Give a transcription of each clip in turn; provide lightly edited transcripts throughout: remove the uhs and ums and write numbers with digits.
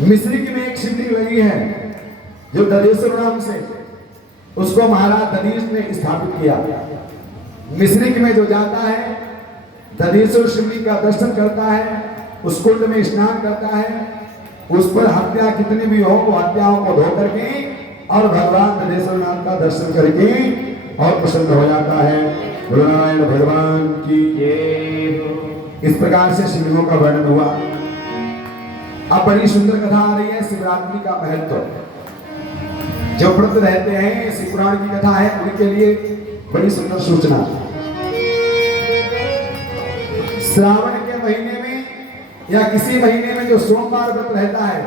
मिस्रिक में एक शिवलिंग लगी है जो दधेश्वर नाम से, उसको महाराज दधीच ने स्थापित किया। मिस्रिक में जो जाता है दधेश्वर शिवलिंग का दर्शन करता है, उस कुंड में स्नान करता है, उस पर हत्या कितनी भी हो वो हत्याओं को धो करके और भगवान दधेश्वर नाम का दर्शन करके और प्रसन्न हो जाता है। नारायण भगवान की इस प्रकार से शिवलिंगों का वर्णन हुआ। अब बड़ी सुंदर कथा आ रही है शिवरात्रि का महत्व। जो व्रत रहते हैं, शिव पुराण की कथा है, उनके लिए बड़ी सुंदर सूचना। श्रावण के महीने में या किसी महीने में जो सोमवार व्रत रहता है,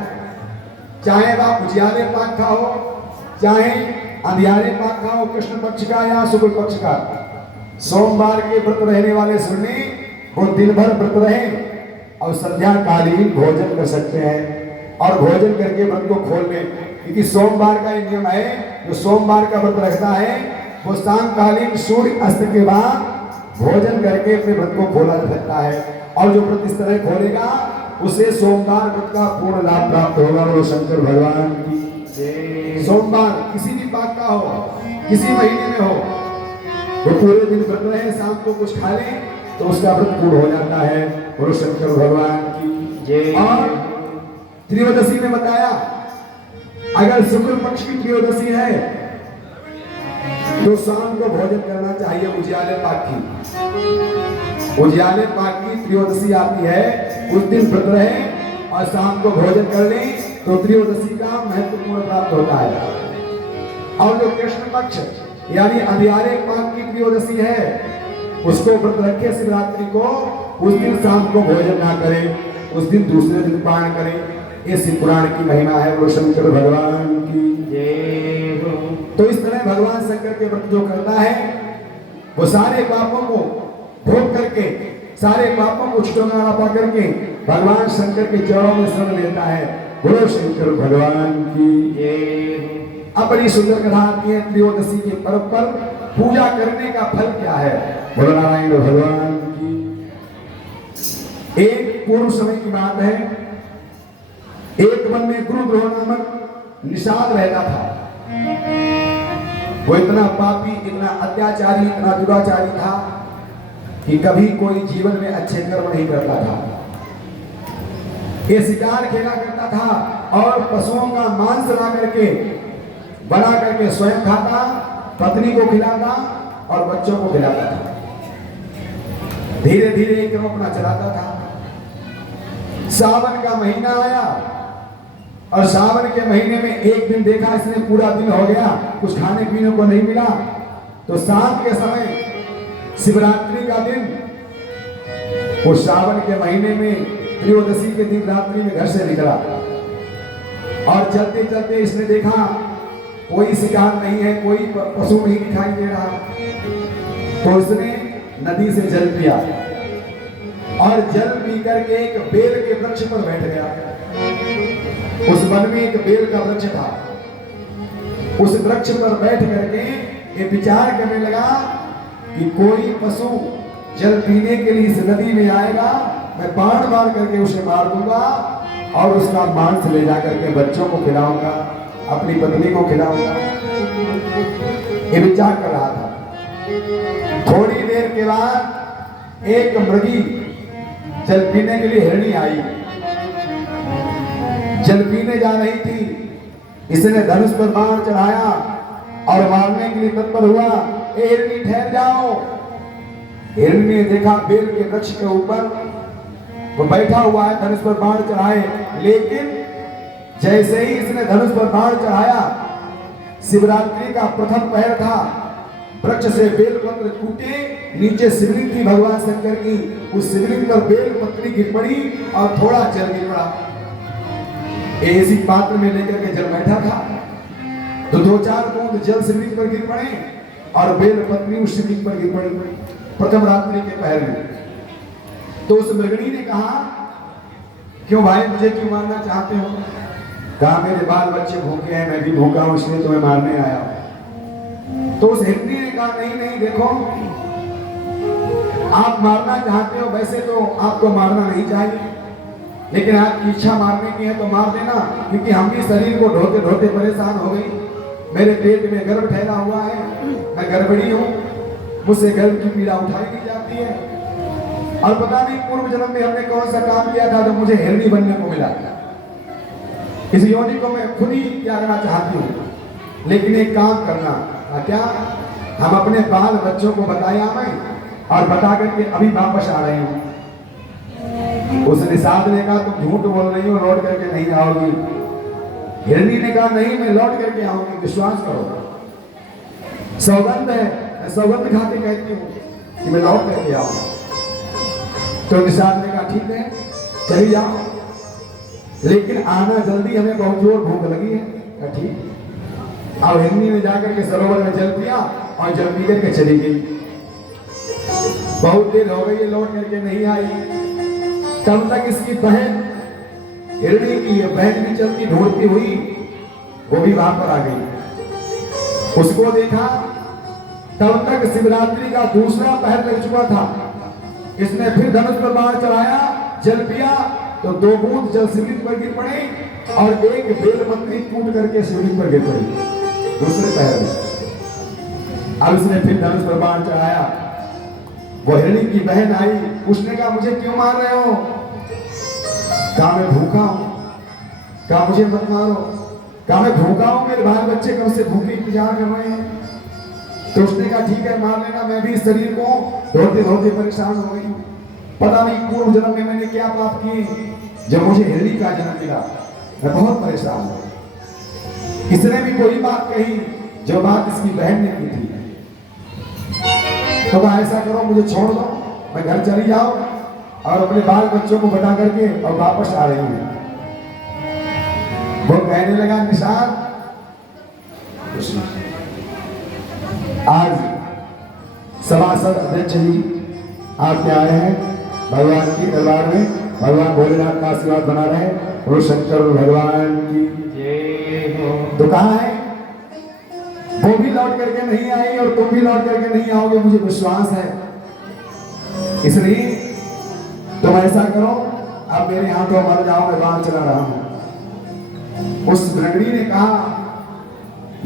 चाहे वह उजियारे पाक का हो, चाहे अंधियारे पाक का हो, कृष्ण पक्ष का या शुक्ल पक्ष का, सोमवार के व्रत रहने वाले सुनने वो दिन भर व्रत रहे और संध्या कालीन भोजन कर सकते हैं और भोजन करके व्रत को खोल लें। क्योंकि सोमवार का ये नियम है, जो सोमवार का व्रत रखता है वो सायंकालीन सूर्य अस्त के बाद भोजन करके अपने व्रत को खोला जा सकता है। और जो व्रत इस तरह खोलेगा उसे सोमवार व्रत का पूर्ण लाभ प्राप्त होगा। वो शंकर भगवान की सोमवार किसी भी पाक का हो, किसी महीने में हो, वो पूरे दिन व्रत रहे, शाम को कुछ खा ले तो उसका व्रत पूर्ण हो जाता है। वो शंकर भगवान की। और त्रयोदशी में बताया अगर शुक्ल पक्ष की त्रयोदशी है तो शाम को भोजन करना चाहिए उजियाले पाक की। उजियाले पाक की त्रयोदशी आती है, उस दिन व्रत रहे और शाम को भोजन कर लें तो त्रयोदशी का महत्वपूर्ण प्राप्त होता है। और जो कृष्ण पक्ष यानी अंधियारे पाक की त्रयोदशी है, उसको व्रत रखे शिवरात्रि को, उस दिन शाम को भोजन ना करें, उस दिन दूसरे दिन पान करें। ये शिव पुराण की महिमा है। वो शंकर भगवान की। तो इस तरह भगवान शंकर के व्रत जो करता है वो सारे पापों को भोग करके, सारे पापों को छुटकारा पा करके भगवान शंकर के चरणों में शरण लेता है। बोलो शंकर भगवान की। अब बड़ी सुंदर कथा आती है त्रयोदशी के पर्व पर पूजा करने का फल क्या है। बोलो नारायण भगवान की। एक पूर्व समय की बात है, एक वन में गुरुद्रोह नामक निषाद रहता था। वो इतना पापी, इतना अत्याचारी, इतना दुराचारी था कि कभी कोई जीवन में अच्छे कर्म नहीं करता था। ये शिकार खेला करता था और पशुओं का मांस ला करके बना करके स्वयं खाता, पत्नी को खिलाता और बच्चों को खिलाता था। धीरे धीरे ये क्रम अपना चलाता था। सावन का महीना आया और सावन के महीने में एक दिन देखा इसने पूरा दिन हो गया, कुछ खाने पीने को नहीं मिला, तो शाम के समय शिवरात्रि का दिन, वो सावन के महीने में त्रयोदशी के दिन रात्रि में घर से निकला और चलते चलते इसने देखा कोई शिकार नहीं है, कोई पशु नहीं दिखाई दे रहा, तो इसने नदी से जल पिया और जल पी करके एक बेल के वृक्ष पर बैठ गया। उस वन में एक बेल का वृक्ष था। उस वृक्ष पर बैठ करके ये विचार करने लगा कि कोई पशु जल पीने के लिए इस नदी में आएगा, मैं बाण मार करके उसे मार दूंगा और उसका मांस ले जा करके बच्चों को खिलाऊंगा, अपनी पत्नी को खिलाऊंगा। ये विचार कर रहा था। थोड़ी देर के बाद एक मृगी जल पीने के लिए हिरणी आई। जल पीने जा रही थी, इसने धनुष पर बाण चढ़ाया और मारने के लिए तत्पर हुआ। ए हिरणी ठहर जाओ। हिरणी ने देखा बेल के वृक्ष के ऊपर वो बैठा हुआ है धनुष पर बाण चढ़ाए, लेकिन जैसे ही इसने धनुष पर बाण चढ़ाया, शिवरात्रि का प्रथम पहर था, वृक्ष से बेल पत्र टूटे, नीचे शिवलिंग थी भगवान शंकर की, उस शिवलिंग पर बेल पत्री गिर पड़ी और थोड़ा जल गिर पड़ा। ऐसी पात्र में लेकर के जल बैठा था तो दो चार बूंद जल शिवलिंग पर गिर पड़े और बेल पत्री उस शिवलिंग पर गिर पड़ी प्रथम रात्रि के पहर में। तो उस मृगणी ने कहा, क्यों भाई मुझे क्यों मारना चाहते हो? कहा मेरे बाल बच्चे भूखे हैं, मैं भी भूखा हूं, इसलिए तुम्हें मारने आया हूं। तो उस हिरणी ने कहा, नहीं नहीं देखो, आप मारना चाहते हो, वैसे तो आपको मारना नहीं चाहिए, लेकिन आपकी इच्छा मारने की है तो मार देना, क्योंकि हम भी शरीर को ढोते ढोते परेशान हो गई। मेरे पेट में गर्भ ठहरा हुआ है, मैं गर्भिणी हूँ, मुझसे गर्भ की पीड़ा उठाई नहीं जाती है। और पता नहीं पूर्व जन्म में हमने कौन सा काम किया था जो मुझे हिरणी बनने को मिला। इस योनि को मैं खुद ही त्यागना चाहती हूँ, लेकिन एक काम करना। क्या? हम अपने बाल बच्चों को बताया मैं, और बता करके अभी वापस आ रही हूँ। उस निषाद ने कहा तुम झूठ बोल रही हो, लौट करके नहीं आओगी। हिरणी ने कहा नहीं, मैं लौट करके आऊंगी, विश्वास करो, सौगंध है, मैं सौगंध खा के कहती हूँ कि मैं लौट करके आऊंगा। तो निषाद ने कहा ठीक है चली जाओ, लेकिन आना जल्दी, हमें बहुत जोर भूख लगी है। ठीक। अब हिरणी ने जाकर के सरोवर में जल पिया और जल पी करके चली गई। बहुत देर हो गई, लौट करके नहीं आई। तब तक इसकी बहन, हिरणी की बहन भी चलती ढूंढती हुई वो भी वहां पर आ गई। उसको देखा, तब तक शिवरात्रि का दूसरा पहर लग चुका था। इसने फिर धनुष पर बाण चढ़ाया, जल पिया तो 2 बूंद जल शिवलिंग पर गिर पड़े और एक बेल मंत्री टूट करके शिवलिंग पर गिर पड़ी दूसरे पहर में। अब इसने फिर धनुष पर बाण चढ़ाया। वो हिरणी की बहन आई, उसने कहा मुझे क्यों मार रहे हो? कहा मैं भूखा हूं। कहा मुझे मत मारो। कहा मैं भूखा हूं, मेरे बाल बच्चे कब से भूखे इंतजार कर रहे हैं। तो उसने कहा ठीक है मार लेना, मैं भी इस शरीर को धोते धोते परेशान हो गई। पता नहीं पूर्व जन्म में मैंने क्या पाप किए जब मुझे हिरणी का जन्म मिला। मैं बहुत परेशान हूं। इसने भी कोई बात कही जो बात इसकी बहन ने की थी। तो कहा ऐसा करो, मुझे छोड़ दो, मैं घर चली जाओ और अपने बाल बच्चों को बता करके और वापस आ रही हूं। वो कहने लगा निषाद, आज सभासद अध्यक्ष जी आप क्या आए हैं भगवान की दरबार में, भगवान भोलेनाथ का आशीर्वाद बना रहे, और शंकर भगवान की जय हो। तो कहा है वो भी लौट करके नहीं आई और तुम भी लौट करके नहीं आओगे, मुझे विश्वास है। इसलिए तुम ऐसा करो, अब मेरे हाथों मर जाओ, मैं बाण चला रहा हूं। उस गृहिणी ने कहा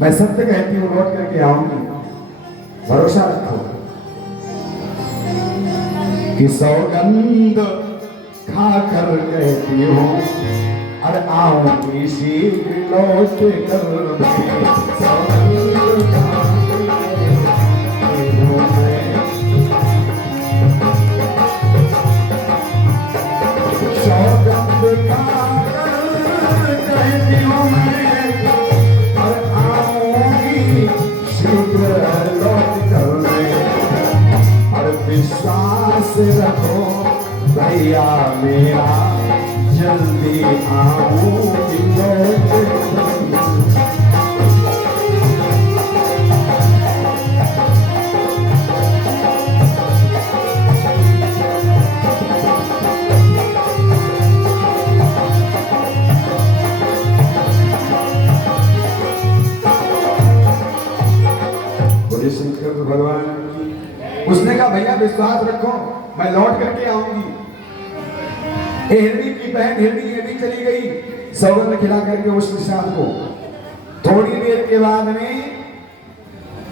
मैं सत्य कहती हूं, लौट करके आऊंगी, भरोसा रखो। कि सौगंध खाकर कहती हूं, अरे आऊंगी शीघ्र लौट कर। विश्वास रखो भैया मेरा, जल्दी आऊंगी बोले शंकर भगवान। उसने कहा भैया विश्वास रखो, मैं लौट करके आऊंगी। हिरणी की बहन हिरणी चली गई सौगंध खिला करके उस निषाद को। थोड़ी देर के बाद में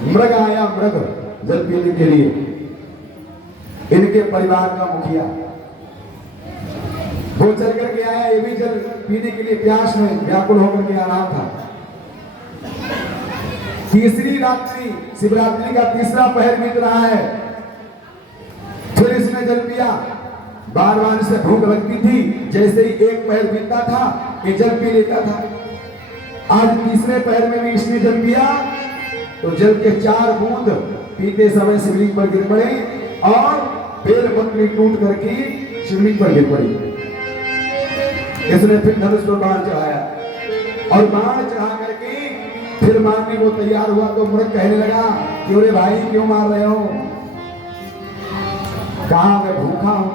मृग आया, मृग जल पीने के लिए, इनके परिवार का मुखिया। वो चल करके आया, ये भी जल पीने के लिए प्यास में व्याकुल होकर के आ रहा था। तीसरी रात्रि, शिवरात्रि का तीसरा पहर बीत रहा है। फिर इसने जल पिया, बार बार इसे भूख लगती थी, जैसे ही एक पहर बीतता था ये जल पी लेता था। आज तीसरे पहर में भी इसने जल पिया तो जल के 4 बूंद पीते समय शिवलिंग पर गिर पड़े और बेल पत्री टूट करके शिवलिंग पर गिर पड़ी। इसने फिर धनुष पर बाण चढ़ाया और बाण चढ़ा करके फिर मारने को तैयार हुआ तो मृग कहने लगा कि अरे भाई क्यों मार रहे हो? कहा मैं भूखा हूं।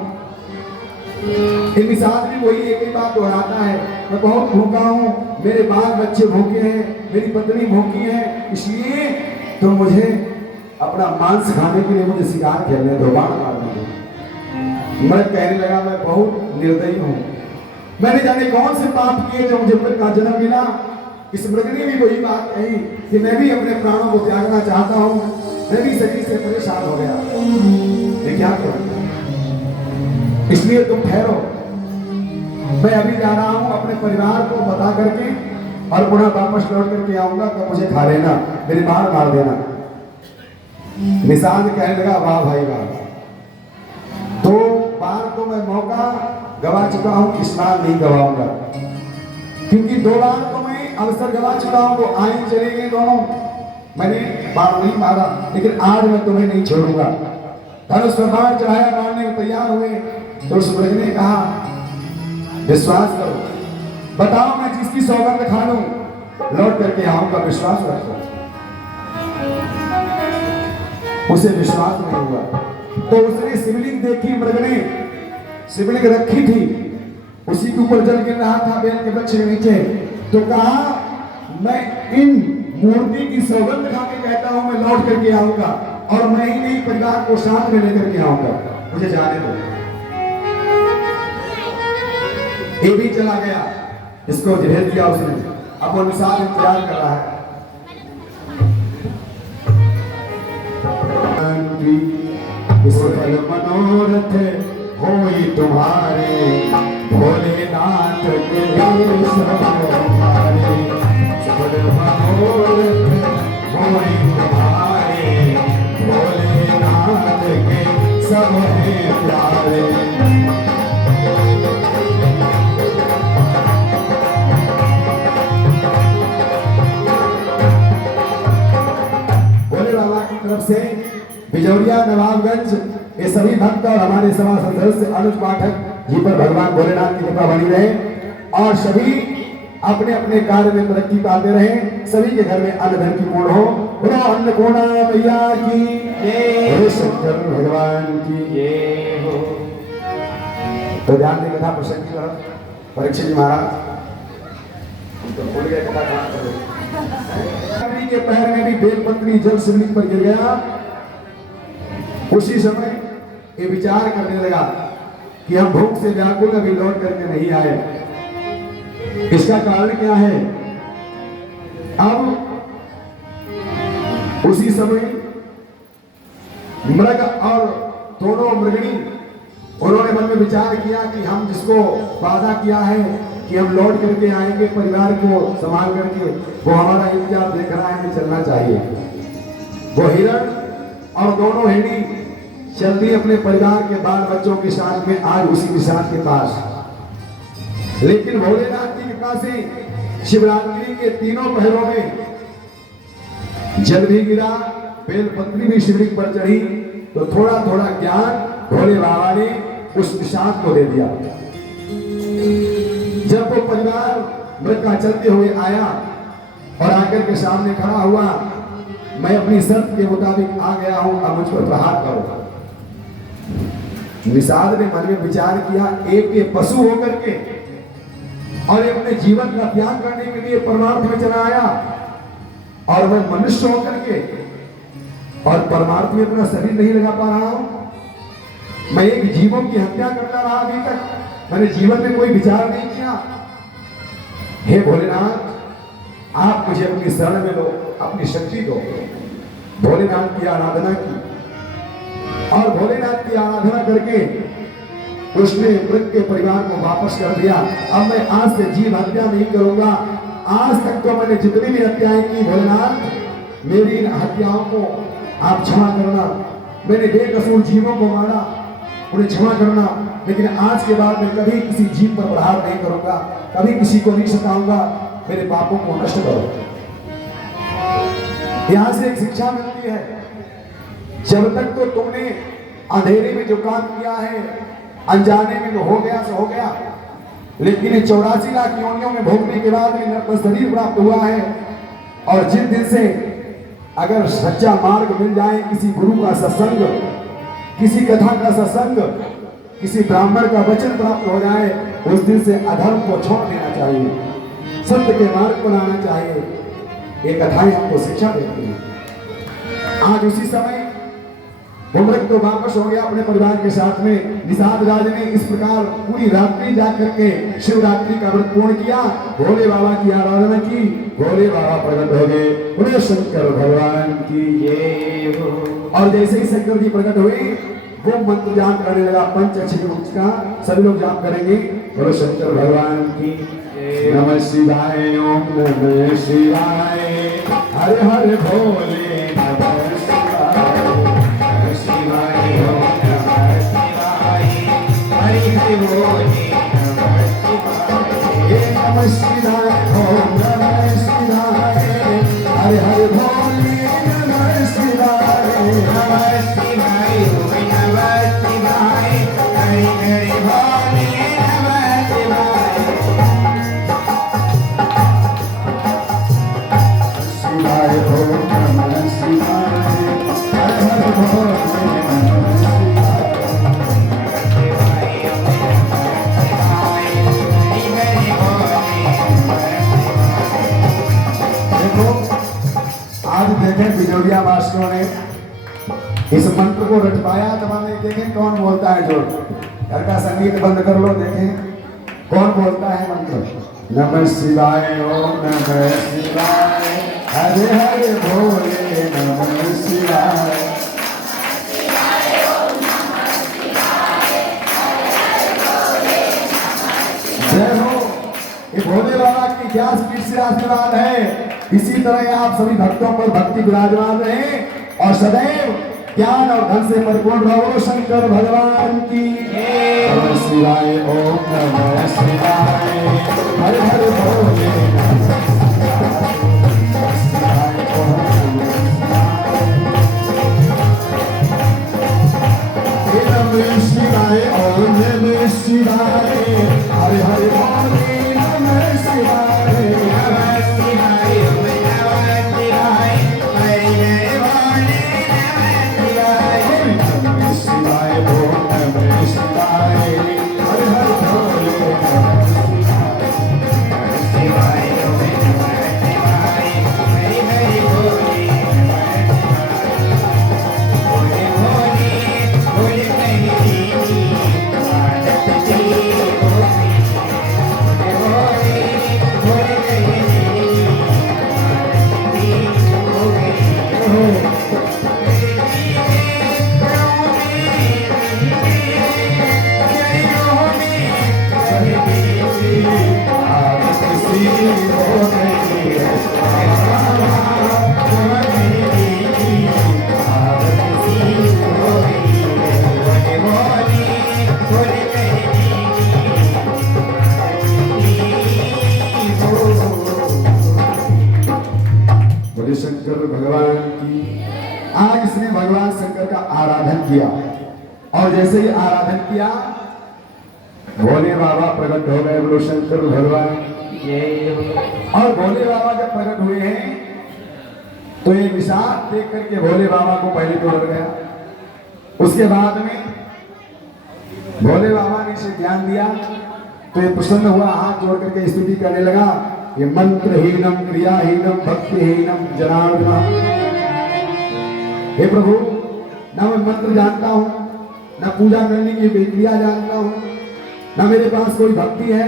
निषाद भी वही एक ही बात दोहराता है, मैं बहुत भूखा हूं, मेरे बाल बच्चे भूखे हैं, मेरी पत्नी भूखी है, इसलिए तो मुझे अपना मांस खाने के लिए मुझे शिकार खेलने दो, बाण मारने दो। मैं कहने लगा मैं बहुत निर्दयी हूं, मैंने जाने कौन से पाप किए जो मुझे मृग का जन्म मिला। इस मृग ने भी वही बात कही कि मैं भी अपने प्राणों को त्यागना चाहता हूँ, मैं भी शरीर से परेशान हो गया, मैं क्या करूँ? इसलिए तुम ठहरो, मैं अभी जा रहा हूँ अपने परिवार को बता करके और पुनः वापस लौट करके आऊंगा, तो मुझे खा लेना, मेरी मार देना। निषाद कहने लगा वाह भाई वाह, तो बार को मैं मौका गवा चुका हूं, इस बार नहीं गवाऊंगा, क्योंकि 2 बार तो मैं अवसर गवा चुका हूं, वो आए चले गए दोनों, मैंने बार नहीं मारा, लेकिन आज मैं तुम्हें नहीं छोड़ूंगा। धनुष पर बाण चढ़ाया, मारने को तैयार हुए तो उस मृग ने कहा विश्वास करो, बताओ मैं जिसकी सौगंध खा लूं लौट करके आऊंगा, विश्वास रखो। उसे विश्वास नहीं हुआ, तो उसने शिवलिंग देखी, मृग ने शिवलिंग रखी थी, उसी के ऊपर जल गिर रहा था बेल के वृक्ष के नीचे, तो कहा मैं इन मूर्ति की सौगंध खा के कहता हूं मैं लौट करके आऊंगा, और मैं ही नहीं परिवार को साथ में लेकर के आऊंगा, मुझे जाने दो। ये भी चला गया, इसको भेज दिया उसने, अब वो निषाद इंतजार कर रहा है। सफल मनोरथ होई तुम्हारे, भोलेनाथ के सब हमारे, सफल मनोरथ होई तुम्हारे, भोलेनाथ के सब हैं प्यारे। भोले बाबा की तरफ से बिजौरिया, नवाबगंज, ये सभी भक्त और हमारे सभा सदस्य अनुज पाठक जी पर भगवान भोलेनाथ की कृपा बनी रहे, और सभी अपने अपने कार्य में तरक्की पाते रहे, सभी के घर में अन्न धन की पूर्ण हो। बोलो अन्नपूर्णा मैया की जय, बोलो शंकर भगवान की जय हो। तो ध्यान दें कथा प्रसंग की तरफ। परीक्षित जी महाराज तो भूल गए कथा कहाँ के पैर में भी बेलपत्री जल शिवलिंग पर गिर गया। उसी समय ये विचार करने लगा कि हम भूख से व्याकुल अभी लौट करके नहीं आए, इसका कारण क्या है? अब उसी समय मृग और दोनों मृगणी उन्होंने मन में विचार किया कि हम जिसको वादा किया है कि हम लौट करके आएंगे परिवार को संभाल करके, वो हमारा इंतजार देख रहा है, हमें चलना चाहिए। वो हिरण और दोनों हिरणी चलती अपने परिवार के बाल बच्चों के साथ में आज उसी निषाद के पास। लेकिन भोलेनाथ की कृपा से शिवरात्रि के तीनों पहरों में जल भी गिरा, बेलपत्री भी शिवलिंग पर चढ़ी, तो थोड़ा थोड़ा ज्ञान भोले बाबा ने उस निषाद को दे दिया। जब वो परिवार मृग का चलते हुए आया और आकर के सामने खड़ा हुआ, मैं अपनी शर्त के मुताबिक आ गया हूं, अब मुझ पर प्रहार करो। निषाद ने मन में विचार किया, एक पशु होकर के और अपने जीवन का त्याग करने के लिए परमार्थ में चला आया, और मैं मनुष्य होकर के और परमार्थ में अपना शरीर नहीं लगा पा रहा हूं। मैं एक जीवों की हत्या करता रहा अभी तक, मैंने जीवन में कोई विचार नहीं किया। हे भोलेनाथ, आप मुझे अपनी शरण में लो, अपनी शक्ति दो। भोलेनाथ की आराधना की, और भोलेनाथ की आराधना करके उसने मृग के परिवार को वापस कर दिया। अब मैं आज से जीव हत्या नहीं करूंगा। आज तक तो मैंने जितनी भी हत्याएं की, भोलेनाथ मेरी इन हत्याओं को आप क्षमा करना। मैंने बेकसूर जीवों को मारा, उन्हें क्षमा करना, लेकिन आज के बाद मैं कभी किसी जीव पर प्रहार नहीं करूंगा, कभी किसी को नहीं सताऊंगा, मेरे पापों को नष्ट करो। यहां से एक शिक्षा मिलती है, जब तक तो तुमने अंधेरे में जो काम किया है, अनजाने में जो हो गया सो हो गया, लेकिन 84 लाख योनियों में भोगने के बाद में शरीर प्राप्त हुआ है। और जिस दिन से अगर सच्चा मार्ग मिल जाए, किसी गुरु का सत्संग, किसी कथा का सत्संग, किसी ब्राह्मण का वचन प्राप्त हो जाए, उस दिन से अधर्म को छोड़ देना चाहिए, सत्य के मार्ग पर आना चाहिए। ये कथाएं हमको शिक्षा देती हैं। आज उसी समय वो मृग तो वापस हो गया अपने परिवार के साथ में। निषाद राज ने इस प्रकार पूरी रात्रि जाकर के शिवरात्रि का व्रत पूर्ण किया, भोले बाबा की आराधना की, भोले बाबा प्रकट हो गए। बोले शंकर भगवान की जय हो। और जैसे ही शंकर जी प्रकट हुए वो मंत्र जाप करने लगा, पंचाक्षरी का सभी लोग जाप करेंगे। बोलो शंकर भगवान की नमः शिवाय, ओम नमः शिवाय, हर हर भोले नमः शिवाय, नमः शिवाय, ओम नमः शिवाय, हरि हरि भोले नमः शिवाय, नमः शिवाय, ओम नमः शिवाय, हरि हरि भोले नमः शिवाय, नमः शिवाय, ओम नमः शिवाय, हरि हरि भोले नमः शिवाय। शिवाय ओम नमः शिवाय, हर हर भोले नमः शिवाय, शिवाय ओम नमः शिवाय, हरि हरि भोले नमः शिवाय। देखो आज देखें बिजोरिया वासियों ने इस मंत्र को रटवाया, तमाम देखें कौन बोलता है। जो घर का संगीत बंद कर लो, देखें कौन बोलता है मंत्र। नमः शिवाय, ओम नमः शिवाय, हरे हरे भोले नमः शिवाय, जय हो। ये भोले बाबा की क्या स्पीड से आशीर्वाद है। इसी तरह आप सभी भक्तों पर भक्ति विराजमान रहे और सदैव ज्ञान और धन से परिपूर्ण रहो। शंकर भगवान की नमः शिवाय, ओम नमः शिवाय, हरे हरे भोले नमः शिवाय, ओम नमः शिवाय, ओम नमः शिवाय, हरे हरे भोले नमः शिवाय, नमः शिवाय, ओम नमः शिवाय, हरे हरे भोले नमः शिवाय, नमः शिवाय, ओम नमः शिवाय, हरे हरे भोले नमः शिवाय, ओम नमः शिवाय, हरे हरे भोले नमः शिवाय, भोले भोले कहीं देवी आदत तेरी होगी, भोले भोले कहीं देवी आदत तेरी होगी। बोले शंकर भगवान की। आज इसने भगवान शंकर का आराधन किया और जैसे ही आराधन किया भोले बाबा प्रकट हो गए। बोलो शंकर भगवान और भोले बाबा जब प्रकट हुए हैं तो ये निशान देख करके भोले बाबा को पहले तो डर गया। उसके बाद में भोले बाबा ने इसे ज्ञान दिया तो ये प्रसन्न हुआ, हाथ जोड़ करके स्तुति करने लगा। ये मंत्रहीनम क्रियाहीनम भक्तिहीनम जनार्दन, हे प्रभु न मैं मंत्र जानता हूँ, न पूजा करने की क्रिया जानता हूँ, न मेरे पास कोई भक्ति है।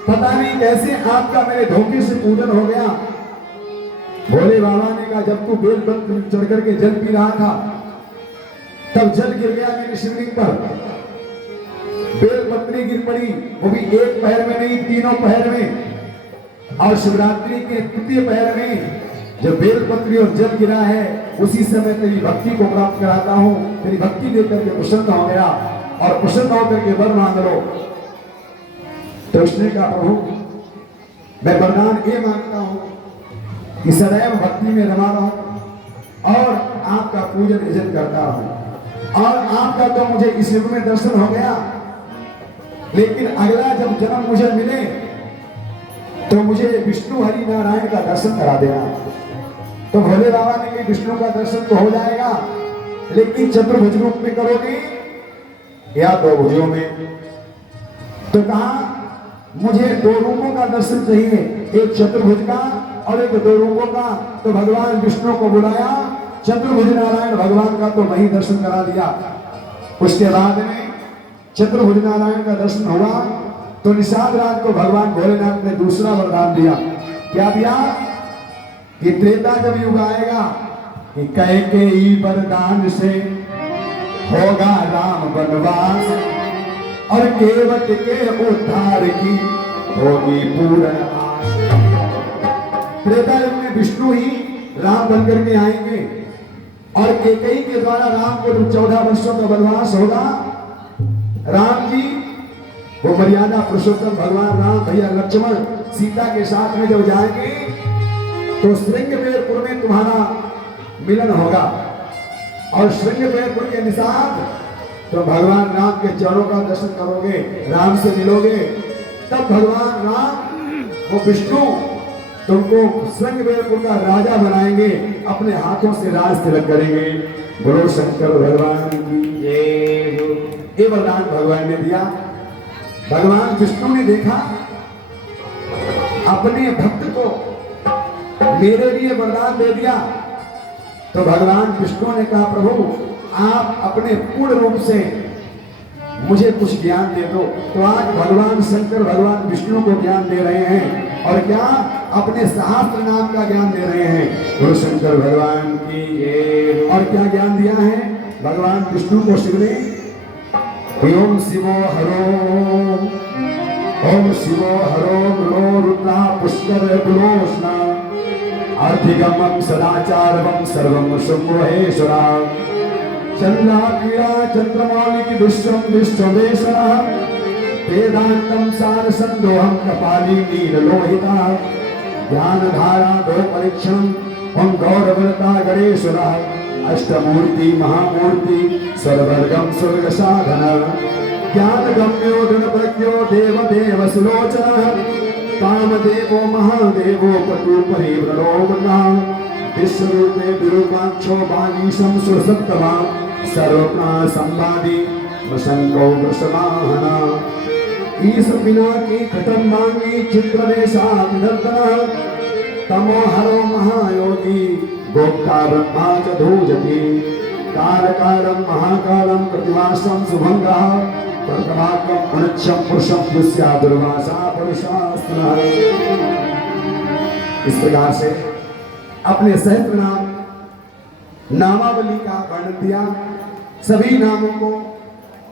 पता नहीं कैसे आपका मेरे धोखे से पूजन हो गया। भोले बाबा ने कहा जब तू बेल पत्र चढ़ करके जल पी रहा था तब जल गिर गया मेरे शिवलिंग पर, बेल पत्री गिर पड़ी, वो भी एक पहर में नहीं तीनों पहर में। और शिवरात्रि के तृतीय पहर में जब बेल पत्री और जल गिरा है उसी समय तेरी भक्ति को प्राप्त कराता हूँ। तेरी भक्ति देकर के प्रसन्न हो गया और प्रसन्न होकर के वर मांग लो। तो उसने कहा प्रभु मैं वरदान ये मांगता हूँ कि सदैव भक्ति में रमा रहूं और आपका पूजन इज्जत करता रहूं। और आपका तो मुझे इस युग में दर्शन हो गया, लेकिन अगला जब जन्म मुझे मिले तो मुझे विष्णु हरि नारायण का दर्शन करा देना। तो भोले बाबा ने कहा विष्णु का दर्शन तो हो जाएगा, लेकिन चतुर्भुज रूप में करोगे या दो भुजों में। तो कहा मुझे दो रूपों का दर्शन चाहिए, एक चतुर्भुज का और एक दो रूपों का। तो भगवान विष्णु को बुलाया चतुर्भुज नारायण भगवान का तो वही दर्शन करा दिया। उसके बाद में चतुर्भुज नारायण का दर्शन हुआ तो निषाद रात को भगवान भोलेनाथ ने दूसरा वरदान दिया। क्या दिया कि त्रेता जब युग आएगा कि कैकेयी वरदान से होगा राम वनवास और केवट के उद्धार की होगी पूर्ण आस। त्रेता युग में विष्णु ही राम बनकर के आएंगे और कैकेयी के द्वारा राम को 14 वर्षों का वनवास होगा। राम जी वो मर्यादा पुरुषोत्तम भगवान राम भैया लक्ष्मण सीता के साथ में जब जाएंगे तो श्रृंगवेरपुर में तुम्हारा मिलन होगा और श्रृंगवेरपुर के निषाद तो भगवान राम के चरणों का दर्शन करोगे, राम से मिलोगे, तब भगवान राम वो विष्णु तुमको श्रृंगवेरपुर का राजा बनाएंगे, अपने हाथों से राज तिलक करेंगे। बोलो शंकर भगवान की जय। ये वरदान भगवान ने दिया। भगवान विष्णु ने देखा अपने भक्त को मेरे लिए वरदान दे दिया तो भगवान विष्णु ने कहा प्रभु आप अपने पूर्ण रूप से मुझे कुछ ज्ञान दे दो। तो आज भगवान शंकर भगवान विष्णु को ज्ञान दे रहे हैं और क्या अपने सहस्त्र नाम का ज्ञान दे रहे हैं। बोलो शंकर भगवान की। और क्या ज्ञान दिया है भगवान विष्णु को शिव ने? ओम शिवो हरो, ओम शिवो हरो मृणो रुद्रा पुष्कर गुलोष्णा अर्थिगमं सदाचारवं सर्वं शंभुहेश्वरा चंद्रा पीड़ा चंद्रमौलिकी विश्वं विश्ववेशनः वेदांतं सार संदोहं कपाली नीललोहिता ज्ञानधारा दो परीक्षणं ओं गौरवता गणेश्वरः अष्टमूर्ति महामूर्ति सर्वर्गम स्वर्ग साधन ज्ञान गम्यो दृढ़ देव देव सुलोचन कामदेवो महादेवो पटु परिव्रलोमना विश्वरूपे विरूपाक्षो वागीशं सुरसत्तमा सर्वप्रा संवादी वसंको वृषवाहना ईश पिनाकी खटम मांगी चित्रवेशात् नर्तनः तमोहरो महायोगी गोप्ता ब्रह्मा च धूजति कारकारं महाकालं प्रतिवासं सुभंगः प्रतमाकं अनुच्छं पुरुषं युष्या दुर्वासा पुरुषास्त्रः। इस प्रकार से अपने सहस्त्र नाम नामावली का वर्णन दिया। सभी नामों को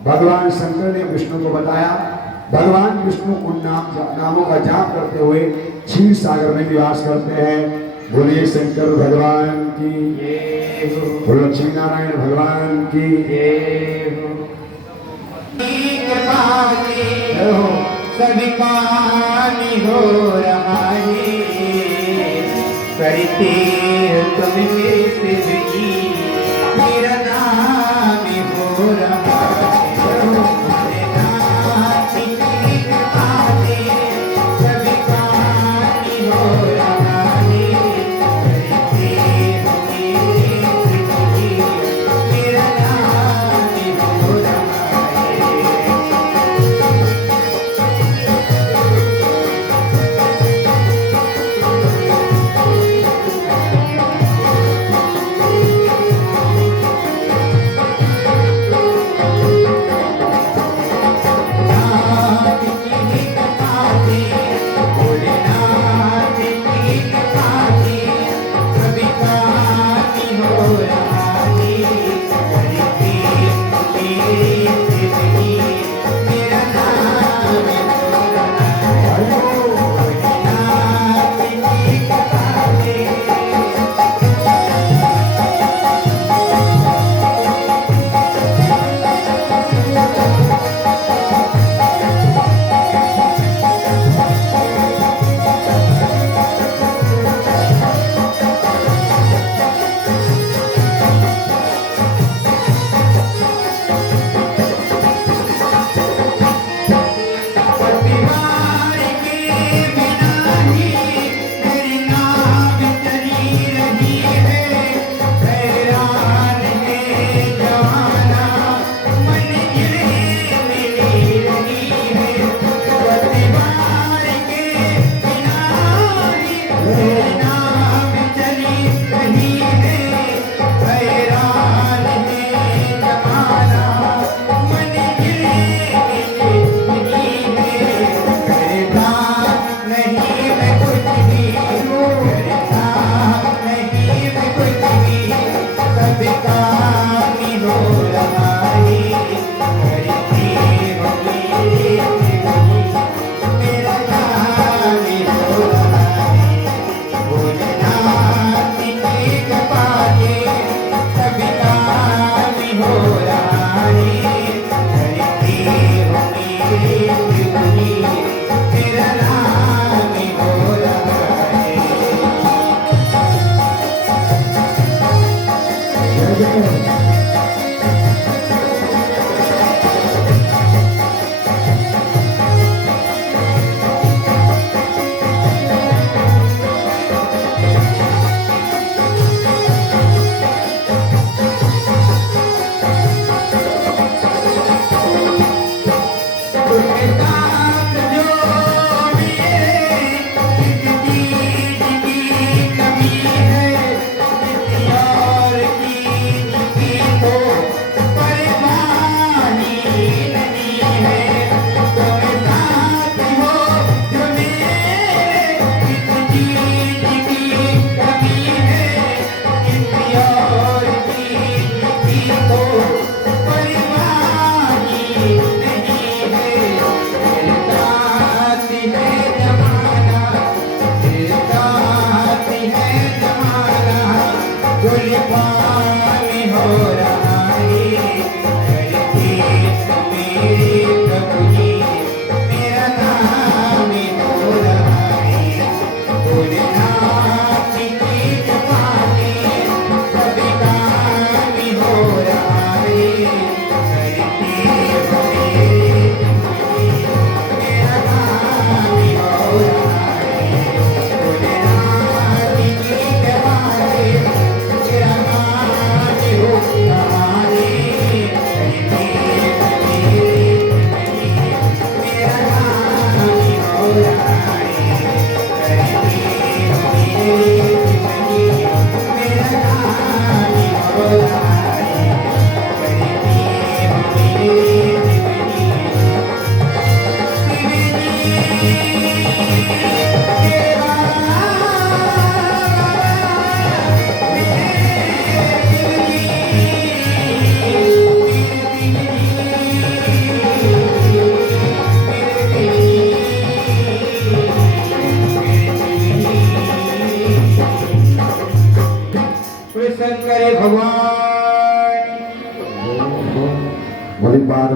भगवान शंकर ने विष्णु को बताया। भगवान विष्णु उन नामों का जाप करते हुए क्षीर सागर में निवास करते हैं। बोलिए शंकर भगवान की जय, बोलो लक्ष्मी नारायण भगवान की जय। सभी पानी हो रहा है करते तुम शिव जी मेरा नाम हो रहा है।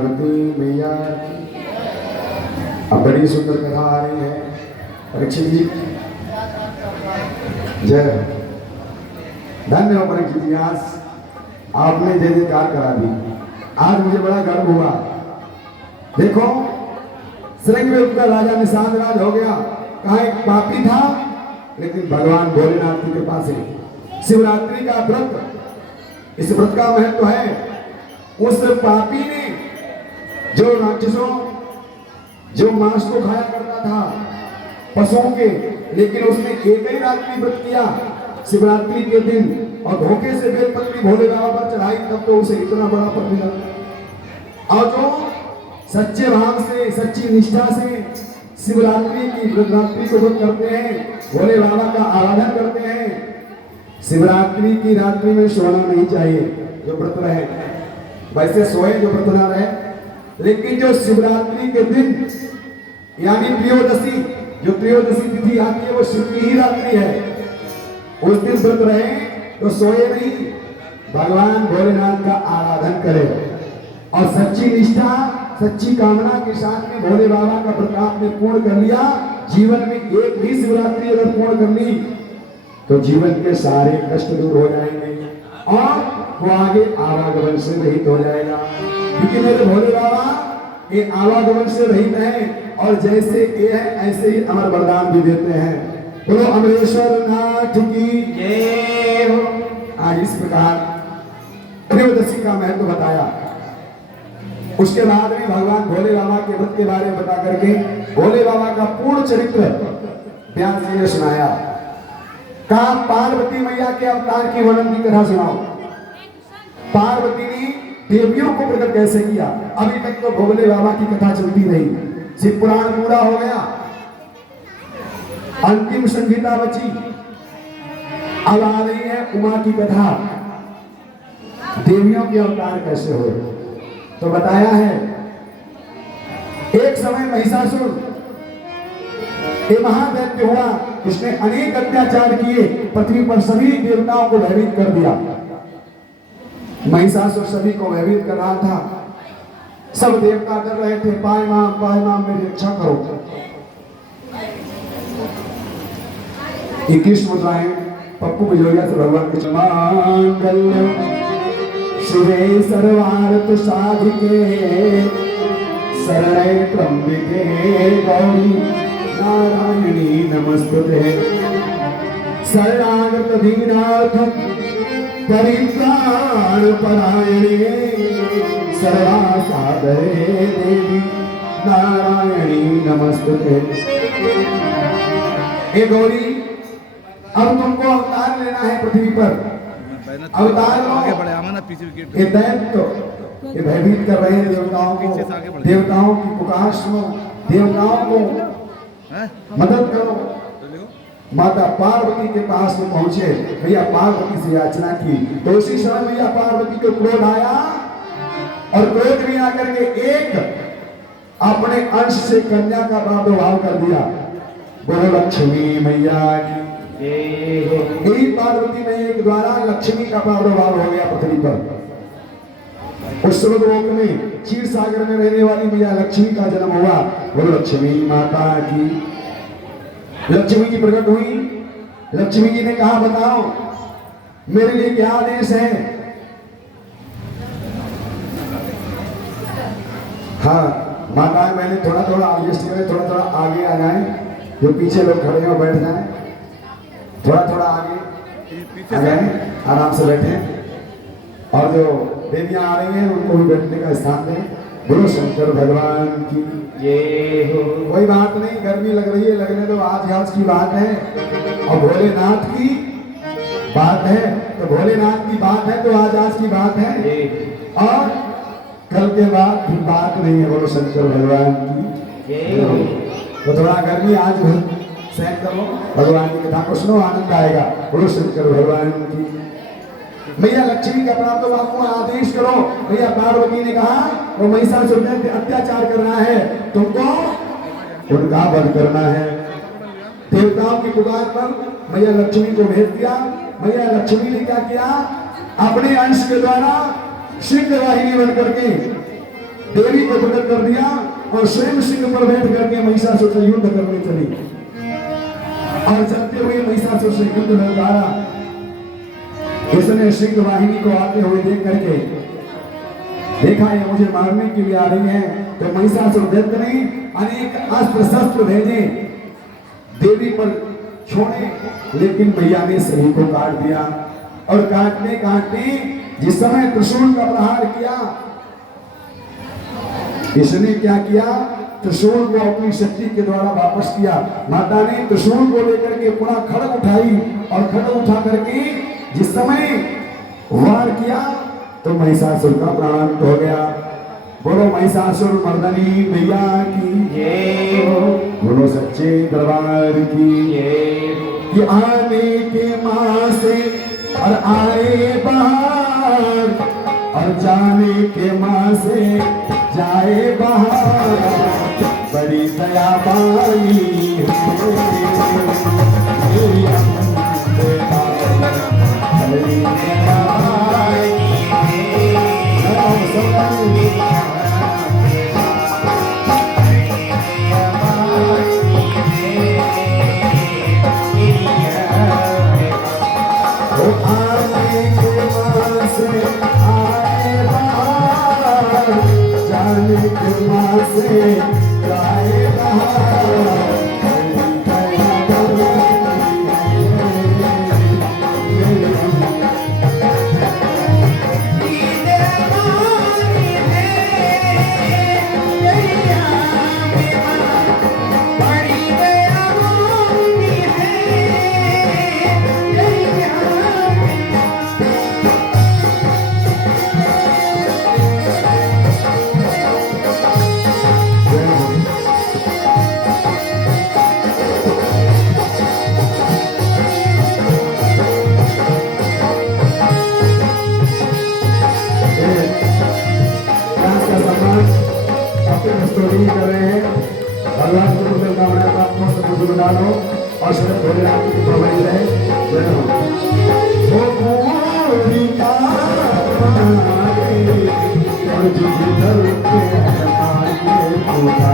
पार्वती मैया की। अब बड़ी सुंदर कथा आ रही है। परीक्षित जी जय धन्य हो परीक्षित जी, आज आपने जय जयकार करा दी। आज मुझे बड़ा गर्व हुआ। देखो श्रृंग में उनका राजा निषाद राज हो गया। कहा एक पापी था लेकिन भगवान भोलेनाथ की कृपा से शिवरात्रि का व्रत, इस व्रत का महत्व है। उस पापी ने जो राक्षसों जो मांस को खाया करता था पशुओं के, लेकिन उसने एक ही रात्रि व्रत किया शिवरात्रि के दिन और धोखे से बेलपत्री भोले बाबा पर चढ़ाई, तब तो उसे इतना बड़ा पद मिला। और जो सच्चे भाव से सच्ची निष्ठा से शिवरात्रि की व्रतरात्रि को व्रत करते हैं, भोले बाबा का आराधन करते हैं, शिवरात्रि की रात्रि में सोना नहीं चाहिए जो व्रत रहे। वैसे सोए जो व्रत ना रहे, लेकिन जो शिवरात्रि के दिन यानी त्रयोदशी, जो त्रयोदशी तिथि आती है वो शिव की ही रात्रि है, उस दिन व्रत रहे तो सोए नहीं, भगवान भोलेनाथ का आराधन करें और सच्ची निष्ठा सच्ची कामना के साथ में भोले बाबा का व्रत आपने पूर्ण कर लिया। जीवन में एक भी शिवरात्रि अगर पूर्ण कर ली तो जीवन के सारे कष्ट दूर हो जाएंगे और वो आगे आवागमन से रहित हो जाएगा। क्योंकि मेरे भोले बाबा ये आवागमन से रहित है और जैसे ये है ऐसे ही अमर वरदान भी देते हैं। बोलो अमरेश्वर नाथ की जय हो। आज इस प्रकार त्रयोदशी का महत्व बताया। उसके बाद में भगवान भोले बाबा के व्रत के बारे में बता करके भोले बाबा का पूर्ण चरित्र व्यास जी ने सुनाया। कहा पार्वती मैया के अवतार की वर्णन की कथा सुनाओ। पार्वती ने देवियों को प्रकट कैसे किया। अभी तक तो भोले बाबा की कथा चलती रही, शिव पुराण पूरा हो गया, अंतिम संहिता बची, अब आ रही है उमा की कथा। देवियों के अवतार कैसे हुए तो बताया है। एक समय महिषासुर एक महादैत्य हुआ, उसने अनेक अत्याचार किए, पृथ्वी पर सभी देवताओं को भयभीत कर दिया। महिषासुर सभी को भयभीत कर रहा था। सब देवता कर रहे थे पाय माम मेरी रक्षा करो। 21 मुद्राएं पप्पू बिजोरिया से भगवान के मांगल्य शिवे सर्वार्थ साधिके शरणे त्र्यंबके गौरी नारायणी नमस्तुते शरणागत दीनार्थ परित्राण परायणे सर्वा साधरे देवी नारायणी नमस्तुते। हे गौरी, अब तुमको अवतार लेना है पृथ्वी पर। अवतार आगे बढ़े, आना पीछे विकेट। ये दैत्य ये भयभीत कर रहे हैं देवताओं को, देवताओं की पुकार सुनो, देवताओं को मदद करो। माता पार्वती के पास में पहुंचे, भैया पार्वती से याचना की तो उसी समय भैया पार्वती को क्रोध आया और क्रोध में आकर के एक अपने अंश से कन्या का प्रादुर्भाव कर दिया। बोलो लक्ष्मी मैया की यही पार्वती मैया के द्वारा लक्ष्मी का प्रादुर्भाव हो गया पृथ्वी पर। उस स्वर्गलोक में क्षीर सागर में रहने वाली मैया लक्ष्मी का जन्म हुआ। बोलो लक्ष्मी माता की। लक्ष्मी जी प्रकट हुई। लक्ष्मी जी ने कहा बताओ मेरे लिए क्या आदेश है। हाँ माता मैंने थोड़ा थोड़ा एडजस्ट करें, थोड़ा थोड़ा आगे आ जाए, जो पीछे लोग खड़े हो बैठ जाए, थोड़ा थोड़ा आगे आ जाए, आराम से बैठे और जो देवियां आ रही हैं उनको भी बैठने का स्थान दें। बोलो शंकर भगवान की जय हो। कोई बात नहीं, गर्मी लग रही है, लगने दो, आज की बात है और भोलेनाथ की बात है तो भोलेनाथ की बात है तो आज की बात है और कल के बाद भी बात नहीं है। बोलो शंकर भगवान की जय हो। तो थोड़ा गर्मी आज सहन करो, भगवान की कथा को सुनो, आनंद आएगा। बोलो शंकर भगवान की। मैया लक्ष्मी का प्राप्त बाबू आदेश करो। मैया पार्वती ने कहा वो महिषासुर ने अत्याचार करना है, तुमको उनका वध करना है। देवताओं की पुकार पर मैया लक्ष्मी को भेज दिया। मैया लक्ष्मी ने क्या किया, अपने अंश के द्वारा सिंह वाहिनी बन करके देवी को प्रकट कर दिया और स्वयं सिंह पर बैठ करके महिषासुर से युद्ध करने चली। और चलते हुए महिषासुर से युद्ध लड़कारा। इसने सिंह वाहिनी को आते हुए देख करके देखा ये मुझे मारने के लिए आ रही है, तो महिषासुर दैत्य ने अनेक अस्त्र शस्त्र भेजे देवी पर छोड़े, लेकिन मैया ने सभी को काट दिया। और काटने काटने जिस समय त्रिशूल का प्रहार किया, इसने क्या किया, त्रिशूल को अपनी शक्ति के द्वारा वापस किया। माता ने त्रिशूल को लेकर के पुनः खड्ग उठाई और खड्ग उठा करके जिस समय वार किया तो महिषासुर का प्राणांत हो गया। बोलो महिषासुर मर्दनी मैया की जय हो, बोलो सच्चे दरबार की जय हो। कि आने के माँ से और आए बाहर और जाने के माँ से जाए बाहर, बड़ी दया पानी और शरद भोलेनाथ की प्रभाई रहे। जय हो। ओ पूर्णिका और जिधर के हमारे खुदा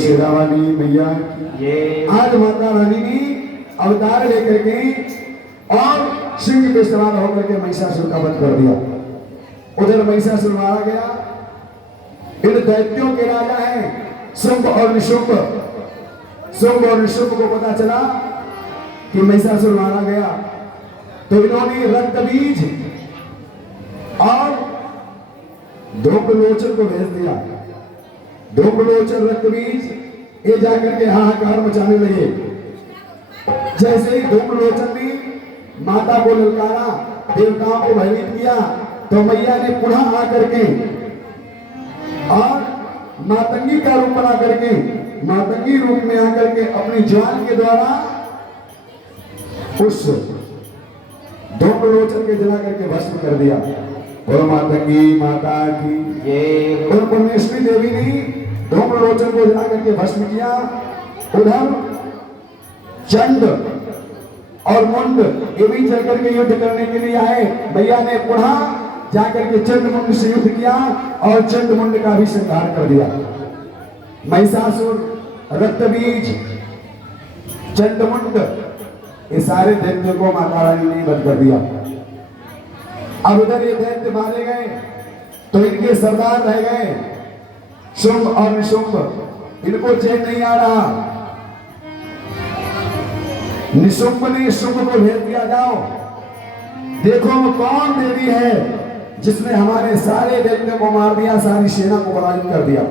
शेरावाली मैया आज माता रानी ने अवतार लेकर के और सिंह पे सवार होकर के महिषासुर का वध कर दिया। उधर महिषासुर मारा गया। इन दैत्यों के राजा हैं शुंभ और निशुंभ। शुंभ और निशुंभ को पता चला कि महिषासुर मारा गया, तो इन्होंने रक्त बीज और धूम्रलोचन को भेज दिया। धूम्रलोचन रक्त बीज ये जाकर के हाहाकार मचाने लगे। जैसे ही धूम्रलोचन ने माता को ललकारा, देवताओं को भयभीत किया तो मैया ने पुनः आकर के और मातंगी का रूप बना करके मातंगी रूप में आकर के अपनी ज्वाल के द्वारा उस धूम्रलोचन के जला करके भस्म कर दिया। बोलो मातंगी माता की जय। और परमेश्वरी देवी ने धूम्रलोचन को जला करके भस्म किया। उधर चंड और मुंड ये भी चल करके युद्ध करने के लिए आए। भैया ने पुनः जाकर के चंड मुंड से युद्ध किया और चंड मुंड का भी संहार कर दिया। महिषासुर, रक्तबीज, चंडमुंड ये सारे दैत्यों को माता रानी ने वध कर दिया। अब उधर ये दैत्य मारे गए तो इनके सरदार रह गए शुंभ और निशुंभ। इनको चैन नहीं आ रहा। निशुंभ ने शुंभ को भेज दिया, जाओ देखो वो कौन देवी है जिसने हमारे सारे दैत्यों को मार दिया, सारी सेना को पराजित कर दिया।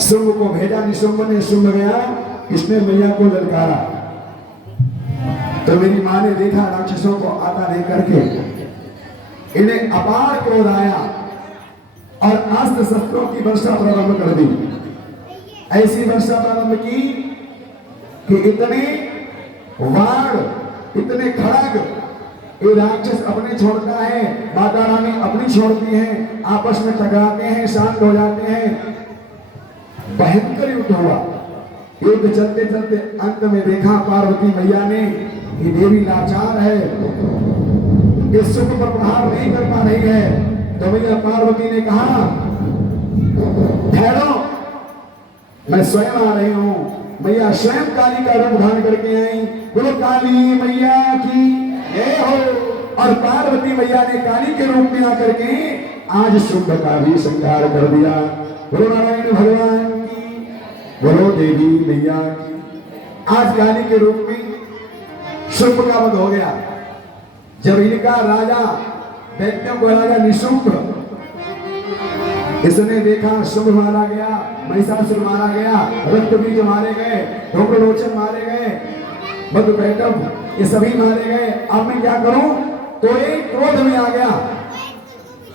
शुंभ को भेजा निशुंभ ने। शुंभ गया, इसने मैया को ललकारा तो मेरी मां ने देखा राक्षसों को आता नहीं करके इन्हें अपार क्रोध आया और अस्त्र शस्त्रों की वर्षा प्रारंभ कर दी। ऐसी वर्षा प्रारंभ की कि इतने वाण, इतने खड़ग ये राक्षस अपने छोड़ता है, माता रानी अपनी छोड़ती है, आपस में टकराते हैं, शांत हो जाते हैं। भयंकर युद्ध हुआ। युद्ध चलते चलते अंत में देखा पार्वती मैया ने कि देवी लाचार है, इस सुख पर प्रहार नहीं कर पा रही है। तो मैया पार्वती ने कहा ठहरो, मैं स्वयं आ रही हूं। मैया स्वयं काली का रूप धारण करके आई। बोलो काली मैया की जय हो। और पार्वती मैया ने काली के रूप में आकर के आज शुंभ का भी संहार कर दिया। बोलो नारायण भगवान की, बोलो देवी मैया की। आज काली के रूप में शुंभ का वध हो गया। जब इनका राजा दैत्यों को राजा निशुंभ इसने देखा शुंभ मारा गया, महिषासुर मारा गया, रक्तबीज मारे गए, धूम्रलोचन मारे गए, मधुकैटभ ये सभी मारे गए। अब मैं क्या करूं? तो एक क्रोध में आ गया।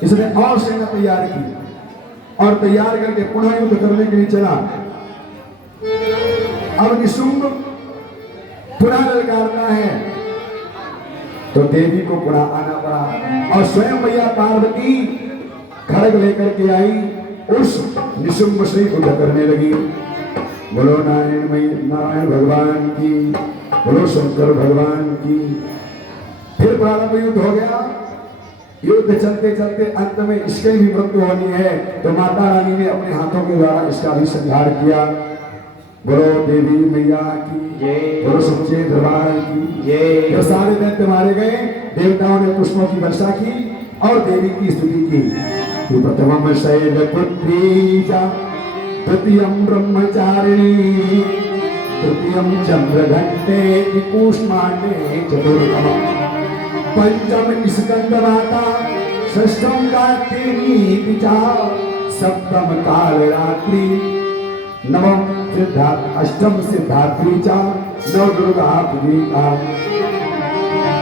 इसने और सेना तैयार की और तैयार करके पुनः युद्ध करने के लिए चला। अब निशुंभ पुनः ललकारता है तो देवी को पुनः आना पड़ा और स्वयं मैया पार्वती खड़ग लेकर के आई, उस निशुंभ से युद्ध करने लगी। बोलो नारायण भगवान की, बोलो शंकर भगवान की। फिर प्रारंभ युद्ध हो गया। युद्ध चलते चलते अंत में इसकी भी मृत्यु होनी है तो माता रानी ने अपने हाथों के द्वारा इसका भी संहार किया। बोलो देवी मैया की जय, बोलो सच्चे दरबार की जय। तो सारे दैत्य मारे गए। देवताओं ने पुष्पों की वर्षा की और देवी की स्तुति की। प्रथमम शैलपुत्री च, द्वितीयं ब्रह्मचारिणी, तृतीयं चंद्रघंटे कूष्मांडे चतुर्थम, पंचम स्कंदमाता, षष्ठम कार्तिनी च, सप्तम कालरात्रि, नवम सिद्धार्थ, अष्टम सिद्धार्थी च, नव दुर्गा पूजिता।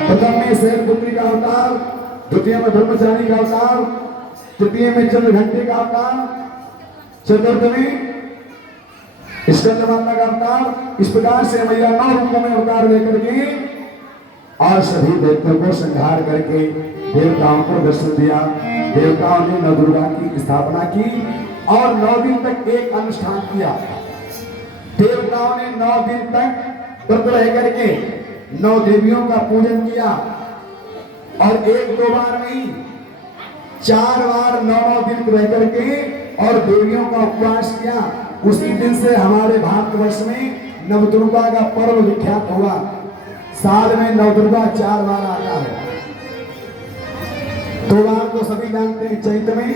प्रथम में शैलपुत्री का अवतार, द्वितीय में ब्रह्मचारी का अवतार, तृतीय में चंद्रघंटे का अवतार, चतुर्थ में स्कंद माता का अवतार। इस प्रकार से मैया 9 रूपों में अवतार लेकर के और सभी दैत्यों को संहार करके देवताओं को दर्शन दिया। देवताओं ने नव दुर्गा की स्थापना की और 9 दिन तक एक अनुष्ठान किया। देवताओं ने 9 दिन तक व्रत रह करके 9 देवियों का पूजन किया और 1-2 बार नहीं, 4 बार 9 दिन रह करके और देवियों का उपवास किया। उसी दिन से हमारे भारतवर्ष में नवदुर्गा का पर्व विख्यात हुआ। साल में नवदुर्गा 4 बार आता है। 2 बार तो सभी जानते हैं, चैत्र में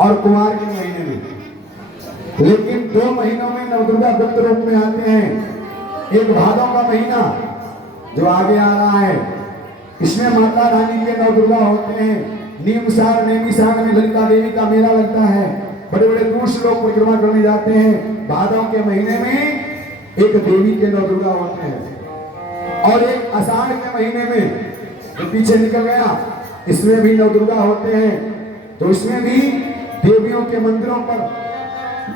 और कुमार के महीने में, लेकिन 2 महीनों में नवदुर्गा गुप्त रूप में आते हैं। एक भादों का महीना जो आगे आ रहा है, इसमें माता रानी के नवदुर्गा होते हैं। नीमसार नेमिसार में ललिता देवी का मेला लगता है। बड़े बड़े दूर से लोग परिक्रमा करने जाते हैं। भादों के महीने में एक देवी के नवदुर्गा होते हैं। और एक आषाढ़ के महीने में जो पीछे निकल गया, इसमें भी नवदुर्गा होते हैं। तो इसमें भी देवियों के मंदिरों पर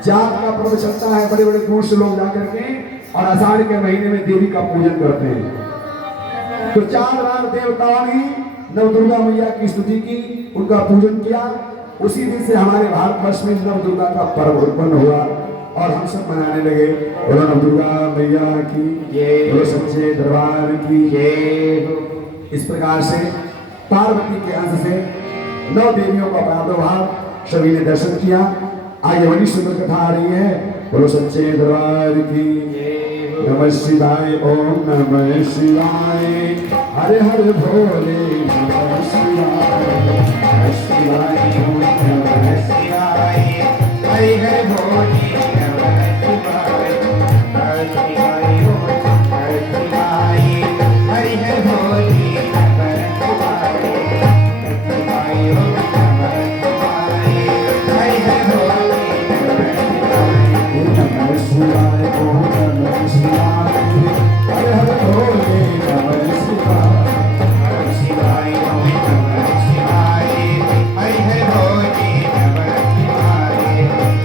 जाप का पर्व चलता है, बड़े बड़े दूर से लोग जाकर के और आषाढ़ के महीने में देवी का पूजन करते हैं। तो 4 बार देवताओं ने नवदुर्गा मैया की स्तुति की, उनका पूजन किया। उसी दिन से हमारे भारतवर्ष में नवदुर्गा का पर्व उत्पन्न हुआ और हम सब मनाने लगे। बोलो नवदुर्गा मैया की जय, बोलो सच्चे दरबार की जय। इस प्रकार से पार्वती के अंश से 9 देवियों का प्रादुर्भाव सभी ने दर्शन किया। आगे बड़ी सुंदर कथा आ रही है। बोलो सच्चे दरबार की नमः शिवाय, ओम नमः शिवाय, हरे हरे भोले नमः शिवाय, नमः शिवाय, ओम नमः शिवाय, हरे हरे भोले नमः शिवाय, नमः शिवाय, ओम नमः शिवाय, हरे हरे भोले नमः शिवाय, नमः शिवाय, ओम नमः शिवाय, हरे हरे भोले नमः शिवाय, ओम नमः शिवाय, हरे हरे भोले नमः शिवाय, नमः शिवाय, ओम नमः शिवाय, हरे हरे भोले नमः शिवाय,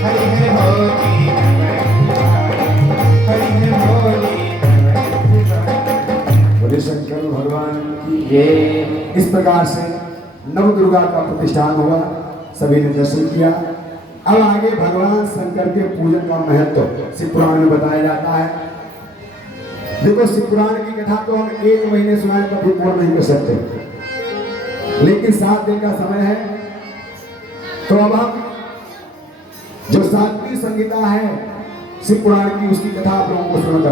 हरे हरे भोले नमः शिवाय, हरे हरे भोले नमः शिवाय। बोले शंकर भगवान की जय। इस प्रकार से नवदुर्गा का प्रतिष्ठान हुआ, सभी ने दर्शन किया। अब आगे भगवान शंकर के पूजन का महत्व शिव पुराण में बताया जाता है। देखो, शिव पुराण की कथा तो हम 1 महीने सुनाए तो भी पूर्ण नहीं कर सकते, लेकिन 7 दिन का समय है। तो अब हम जो 7वीं संहिता है शिव पुराण की, उसकी कथा आप लोगों को सुनकर